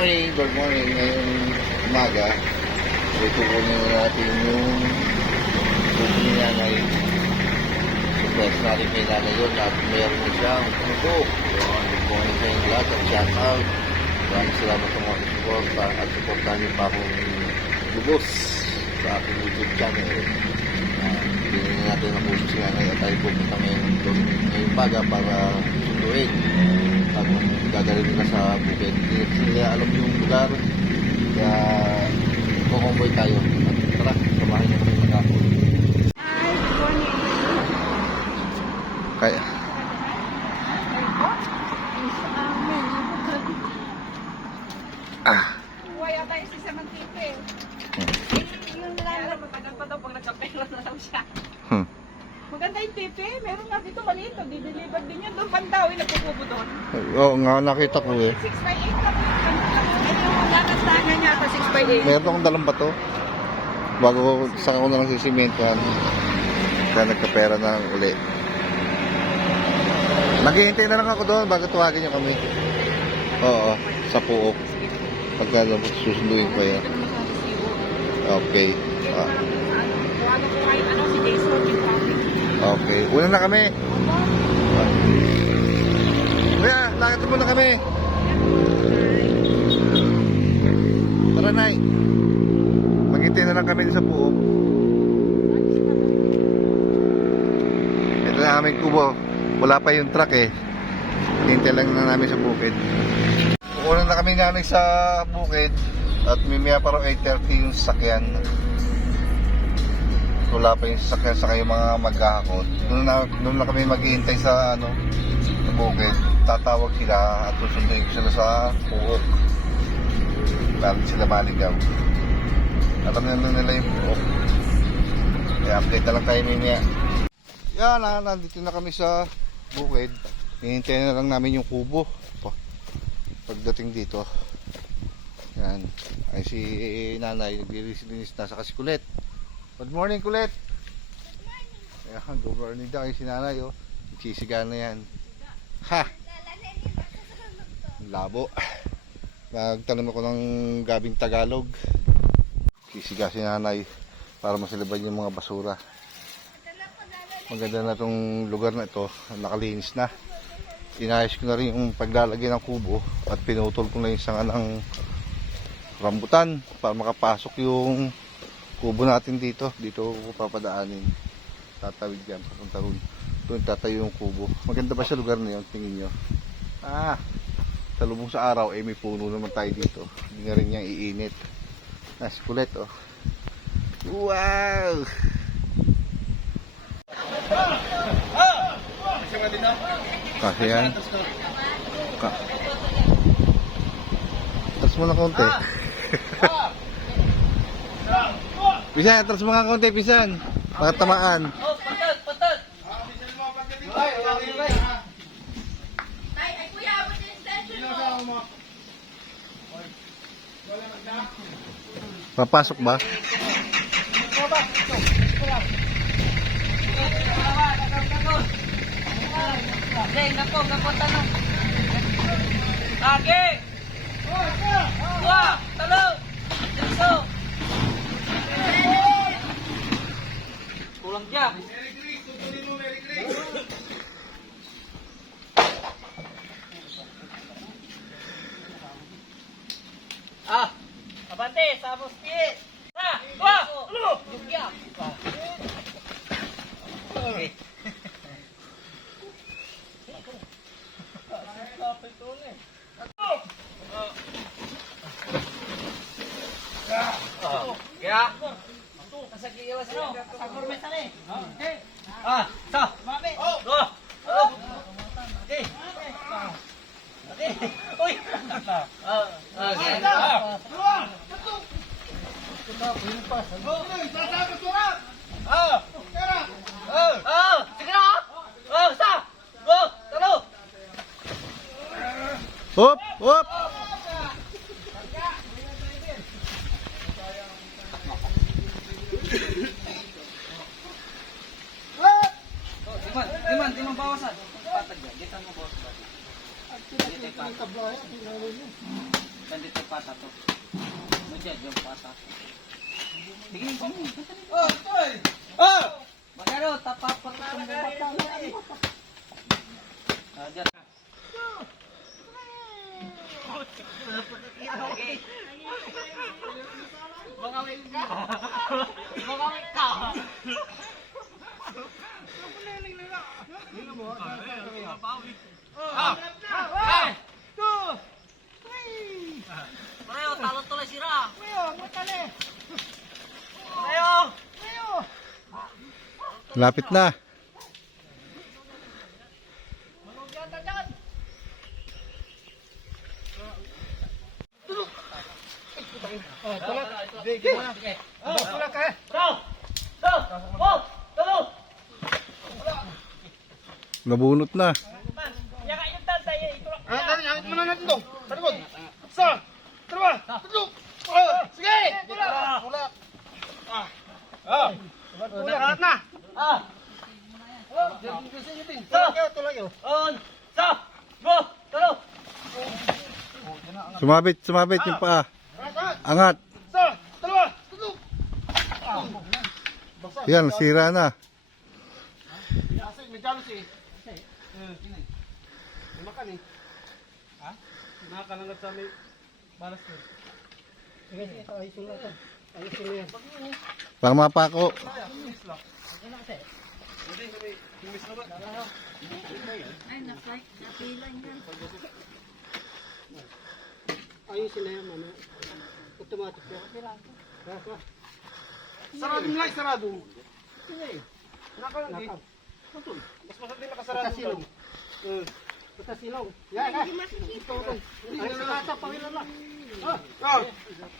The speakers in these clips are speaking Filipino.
Good morning. Ngayong umaga, ito po natin yung buti ni nanay. Surprise natin kay nanay yun at meron na siyang puto. Yun, good morning sa inyo lahat at shout out. Maraming salamat sa mga suporta at supportan niyo pa akong lubos sa aking YouTube channel. Hindi natin na po si nanay at tayo pupunta ngayong umaga para sunduin. At gagaling nila sa bukid. Hindi nila alam yung lugar. Kaya kukumboy tayo. Tara, samahan niyo kami mga ako. Kaya Waya tayo si Samantite. Yung lang matagal pa daw pag nagkapera na daw siya. Maganda yung tipe. Meron nga dito maliit. Dideliver din yun. Doon Pandawi nagpupubo doon. Oo nga, nakita ko eh. 6x8 lang yun. Ito yung lakastagan niya ata 6x8. Meron akong dalang bato. Bago saka ko na lang sisimentohan. Kaya nagkapera na lang uli. Naghihintay na lang ako doon bago tuwagin niyo kami. Oo, sa Puok. Pagka susunduin ko yan. Okay. Ano ko kayo, si Jason yung traffic. Okay. Una na kami. Kuya, lakad muna kami. Tara, Nay. Maghintay na lang kami sa Puok. Ito na aming kubo. Wala pa yung truck eh. Hintay lang na namin sa bukid. Kukunan na kami nanay sa bukid. At mimaya pa rin 8:30 yung sasakyan. Wala pa yung sasakyan sa kayo mga maghahakot. Doon na kami maghihintay sa sa bukid. Tatawag sila at susunduin ko sila sa Puok. Bago sila maligaw. Alam na nila yung Puok. Kaya update na lang tayo mimaya. Yan, nandito na kami sa bukid. Hihintayin na lang namin yung kubo. Pagdating dito, yan, ay si nanay naglilinis na sa kasi Kulit. Good morning, Kulit. Ayan, good morning daw si nanay. Sisiga na yan. Ha! Labo. Nagtanong ako ng gabing Tagalog. Sisiga si nanay para masaliban yung mga basura. Maganda na itong lugar na ito. Nakalinis na. Inayos ko na rin yung paglalagay ng kubo at pinutol ko na yung sanga ng rambutan para makapasok yung kubo natin dito. Dito ko papadaanin. Tatawid yan. Papunta ron. Doon tatayo yung kubo. Maganda ba siya lugar na yun? Tingin nyo. Salubong sa araw may puno naman tayo dito. Hindi na rin niya iinit. Nice kulit oh. Wow! Kasi yan. Atras mo na konti. Pisan, atras mo nga konti, Pisan. Mga tamaan. Patad! Ay, kuya, what's the intention mo? Papasok ba? Nako, tanong. Lagi! Wah, talong! Dito! Kulang dyan. Abante, sabos pit! Wah! Ano? Lugya! Okay. Ya. Kasagi iwas no. Sakor me sale. Okay. Sa. Mami. Go. Okay. Okay. Uy. Okay. Hop, hop. Di man bawasan. Patag yan. Dito mo bawas ba? Dito pa. Dito pa. pata to. Mujad yung pata. Sige, sige. Magano, tapapak na itong bata. Diyan. Bangawin ka. Bangawin ka. Pareho, talo tuloy sira. Pareho. Lapit na. Nabunot na. Sumabit yung paa. Angat. Yan, sira na. Pang mapako. Ayusin na yan, ano. Automatic yan. Sarado nga, sarado. Naka. Mas masarap din nakasarado. Pagkasilong. Pagkasilong. Yan, ha. Ito. Ayos na nata, pawilan na.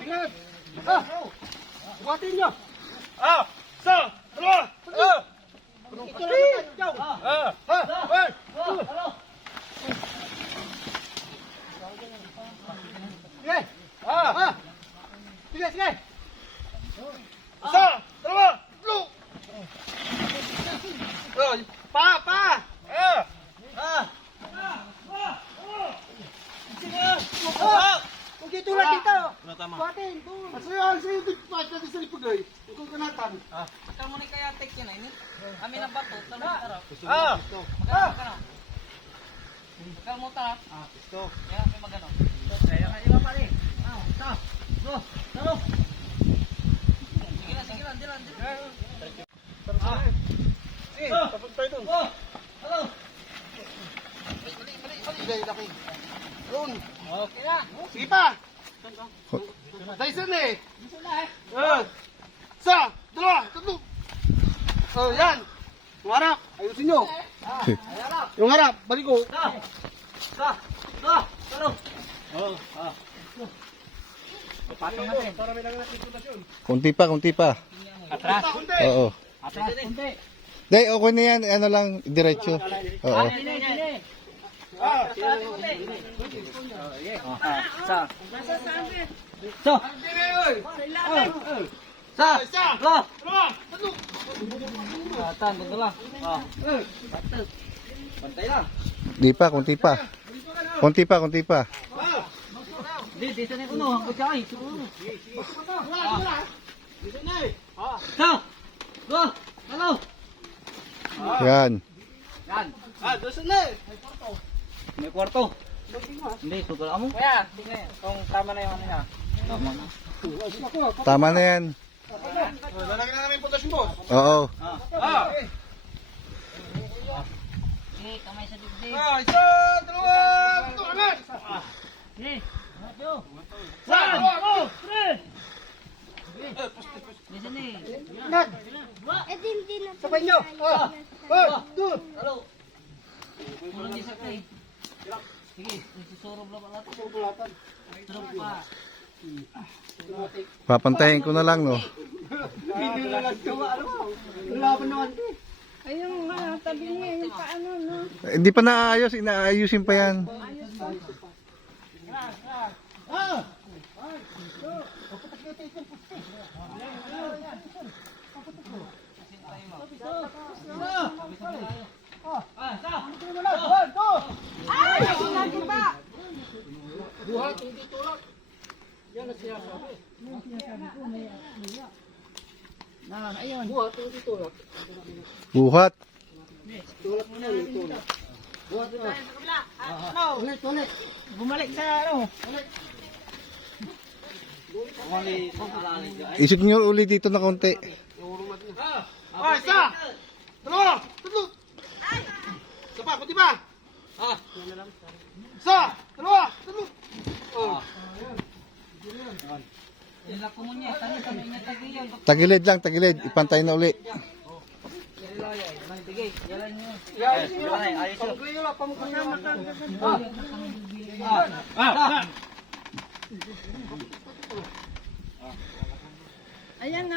Tingnan. Buhatin nyo. Sa. Dalawa. Ito lang natin. Ikaw. Sige. Sige, sige. Isa, dalawa, tatlo. Pa. Sige. Kung dito lang dito. Buhatin. Sa'yo, pagkati sa lipagay. Kung kanatan. Ikaw mo na kaya take yun eh. Kami na bato. Talo na tarap. Magano ka na. Ikaw mo ta. Ito. Kaya may magano. Kaya ka iba pare. Talo. Sige lang. Sige, tapos tayo dun. Talo. Sige, laki. Doon. Okay na. Sige pa. Dyson eh. Isa, dalawa, tatlo. Yan. Yung harap, ayusin nyo. Yung harap, balik ko. Talo. Patong natin. Para may langan natin sitwasyon. Kunti pa. Atras. Oo. Atras. Kunti. Day, okay na yan. Ano lang, diretso. Oo. Sine. Di pa, kunti pa. Kunti pa. Dito na uno, ang kutsay. Dito na eh. Hello. Yan. Yan. Doon na eh. May kwarto. Hindi, tutul mo. Kaya, tingnan. Kung tama na yung ano niya. Tama na. Tama na yan. Lalagyan na namin yung potasyon boss. Oo. Okay, kamay sa dibdib. Isa, dalawa, tatlo, agad. Okay. Isa, dalawa, tatlo. Listen eh. Agad. Sabay nyo. Doon. Hello. Kulang di sakay. Sige, susuro lang pala. Pagkulatan. Turog pa. Papantayin ko na lang, no? Hindi na lang gawa. Laban naman. Ayun nga, tabi niya yung paano, no? Hindi pa naayos. Inaayusin pa yan. Ay! Lagi ba? Buhat, hindi tulak. Yan ang sinasabi. Ayun. Buhat, tulak. Buhat. Tulak mo na, tulak. Buhat na. Ulit. Bumalik sa ano. Mali, alali dyan. Isip nyo ulit dito na konti. Ah, isa! Dalawa! Tatlo! Isa pa, kunti pa! Isa! Dalawa! Tatlo! Oh. Sila ko mo niya, tani niya tagiyon. Tagilid lang, tagilid. Ipantay na uli. Tigay, yalan niyo. Ayos nyo lang. Ayos nyo. Pamukli nyo lang, pamukli nyo lang. Ayan na.